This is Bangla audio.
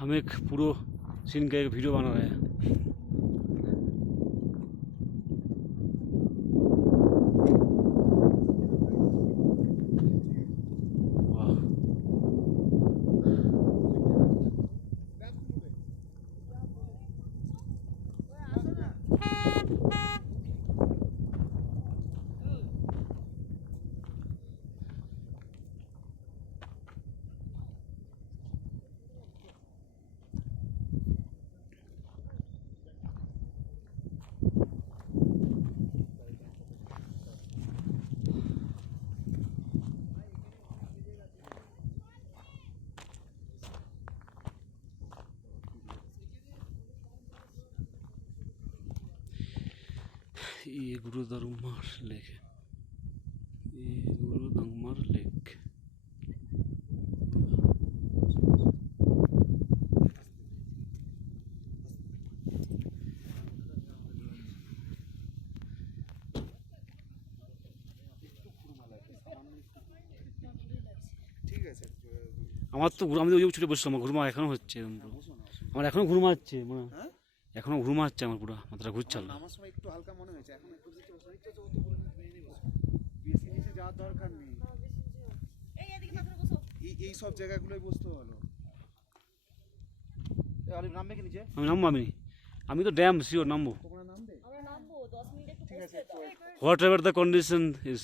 हम एक पूरा सीन का एक वीडियो बना रहे हैं। ये गुरुदारुमार लेक है, ये गुरुदारुमार लेक। ঠিক আছে আমার তো আমি তো ওই ছুটে বসলাম, ঘুরমা এখনো হচ্ছে, আমার এখনো ঘুরমাচ্ছে, মানে এখনো ঘুরমাচ্ছে, আমার পুরো মাথাটা ঘুরছাল। আমার সময় একটু হালকা মনে হয়েছে, এখন একটু দিকে শরীরটা তো অত বেশি নিচে যাওয়ার দরকার নেই। এই সব জায়গাগুলোই বসতে হলো। নামবে কি নিচে? আমি নামবো, আমি তো ড্যাম শিওর নামবো। তোমরা নামবে? আমরা নামবো 10 মিনিট একটু বসতে। ঠিক আছে, what ever the condition is.